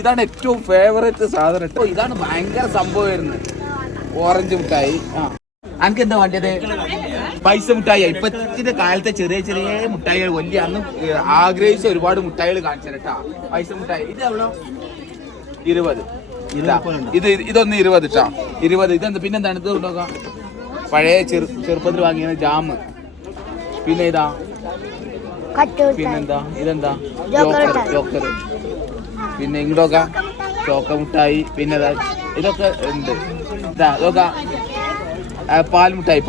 ഇതാണ് ഏറ്റവും ഫേവറേറ്റ് സാധനം. ഇതാണ് ഭയങ്കര സംഭവമായിരുന്നു. ഓറഞ്ച് മിഠായി. അനക്ക് എന്താ വേണ്ടത്? പൈസ മിഠായി. ഇപ്പത്തെ കാലത്തെ ചെറിയ ചെറിയ മിഠായികൾ വലിയ അന്ന് ആഗ്രഹിച്ച ഒരുപാട് മിഠായികൾ കാണിച്ചു കേട്ടാ. പൈസ മിഠായി ഇത് എവിടെ? 20. ഇതൊന്ന് 20 ട്ടാ. 20. ഇതെന്താ? പിന്നെന്താണ് ഇത്? കൊണ്ടുപോകാം പഴയ ചെറുപ്പത്തിൽ വാങ്ങിയ ജാമ്. പിന്നെ ഇതാ പിന്നെന്താ? ഇതെന്താ? ജോക്കർ. പിന്നെ ഇങ്ങോട്ടൊക്കെ ചോക്ക മുട്ടായി. പിന്നെ ഇതൊക്കെ ഉണ്ട്. ഇതാ ഇതൊക്കെ പാൽമുട്ടായി,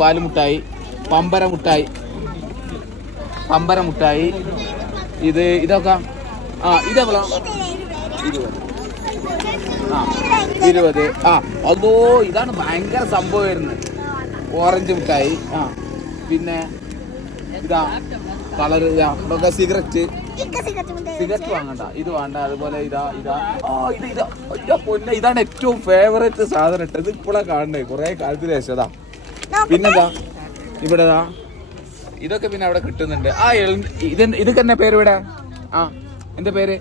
പമ്പര മുട്ടായി. ഇതൊക്കെ ഇതെവിടെ? 20. അതോ ഇതാണ് ഭയങ്കര സംഭവമായിരുന്നു. ഓറഞ്ച് മിഠായി. പിന്നെ ഇതാ കളറ്. ഇതൊക്കെ സിഗരറ്റ് വാങ്ങണ്ട. ഇത് വേണ്ട. അതുപോലെ ഇതാണ് ഏറ്റവും ഫേവറേറ്റ് സാധനം. ഇത് ഇപ്പോഴാ കാണണ്ടേ, കുറെ കാലത്തിന് ശേഷം. പിന്നെന്താ ഇവിടെ ഇതൊക്കെ പിന്നെ അവിടെ കിട്ടുന്നുണ്ട്. ഇതൊക്കെ എന്നാ പേര് ഇവിടെ? എന്താ പേര്?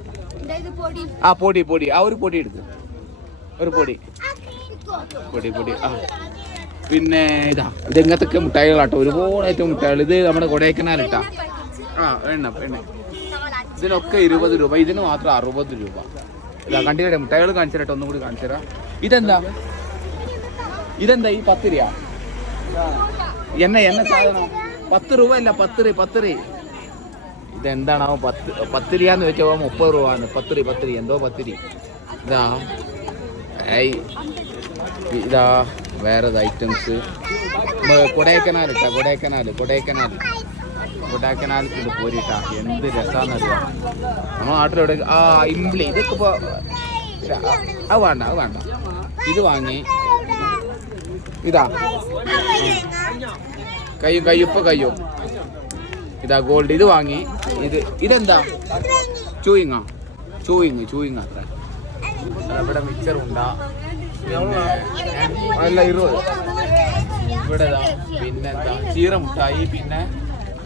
പൊടി. ഒരു പൊടി എടുത്ത്. ഒരു പൊടി. പിന്നെ ഇതെങ്ങനത്തൊക്കെ മുട്ടായികളാട്ടോ. ഒരുപാട് ഐറ്റം മുട്ടായികൾ. ഇത് നമ്മുടെ കൊടൈക്കനാലിട്ടാ. എണ്ണ ഇതിനൊക്കെ 20 രൂപ. ഇതിന് മാത്രം 60 രൂപ. ഇതാ കണ്ടില്ലേ മുട്ടായികൾ കാണിച്ചു തരാട്ടോ. ഒന്നും കൂടി കാണിച്ചു തരാം. ഇതെന്താ? ഈ 10 രൂപ. എണ്ണ സാധനം 10 രൂപ അല്ല, 10. ഇതെന്താണാവോ? 10 രൂപന്ന് വെച്ചാൽ 30 രൂപ. 10 എന്തോ 10. ഇതാ വേറെ ഐറ്റംസ്. കൊടൈക്കനാലിട്ടാ. കൊടൈക്കനാലിൽ പോരിട്ടാ. എന്ത് രസാന്നറിയാം. നമ്മുടെ നാട്ടിലൂടെ ഇംബ്ലി. ഇതൊക്കെ ഇപ്പൊ അത് വേണ്ട. ഇത് വാങ്ങി. ഇതാ കയ്യും. ഇതാ ഗോൾഡ്. ഇത് വാങ്ങി. ഇതെന്താ? ചൂയിങ് അത്ര. ഇവിടെ മിക്സർ ഉണ്ടാ. അല്ല 20. ഇവിടെ പിന്നെന്താ? ചീര മുട്ടായി. പിന്നെ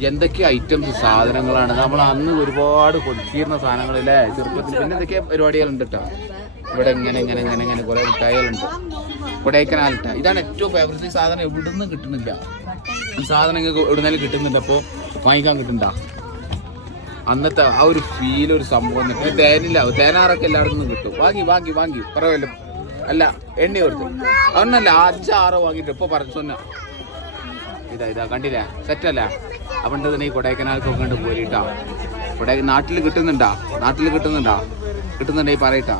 എന്തൊക്കെ ഐറ്റംസ് സാധനങ്ങളാണ്. നമ്മൾ അന്ന് ഒരുപാട് കൊടുത്തിരുന്ന സാധനങ്ങളല്ലേ ചെറുപ്പത്തിൽ. പിന്നെ എന്തൊക്കെ പരിപാടികളുണ്ട് കേട്ടോ. ഇവിടെ ഇങ്ങനെ കുറെ മിഠായികളുണ്ട്. കൊടൈക്കനാലിട്ട. ഇതാണ് ഏറ്റവും ഫേവറേറ്റ് സാധനം. എവിടുന്ന് കിട്ടുന്നില്ല ഈ സാധനം. എവിടുന്നാലും കിട്ടുന്നുണ്ട്. അപ്പോൾ വാങ്ങിക്കാൻ കിട്ടുന്നുണ്ട. അന്നത്തെ ആ ഒരു ഫീൽ, ഒരു സംഭവം. തേനാറൊക്കെ എല്ലായിടത്തും കിട്ടും. വാങ്ങി പറയല്ലോ. അല്ല എണ്ണ കൊടുത്തു അതൊന്നല്ല. 5-6 വാങ്ങിയിട്ട് ഇപ്പൊ പറഞ്ഞു. ഇതാ കണ്ടില്ലേ? സെറ്റല്ല. അപ്പണ്ട് തന്നെ ഈ കൊടൈക്കനാൽക്കൊക്കെ കണ്ട് പോരിട്ടാ. നാട്ടിൽ കിട്ടുന്നുണ്ടെങ്കിൽ പറയട്ടാ.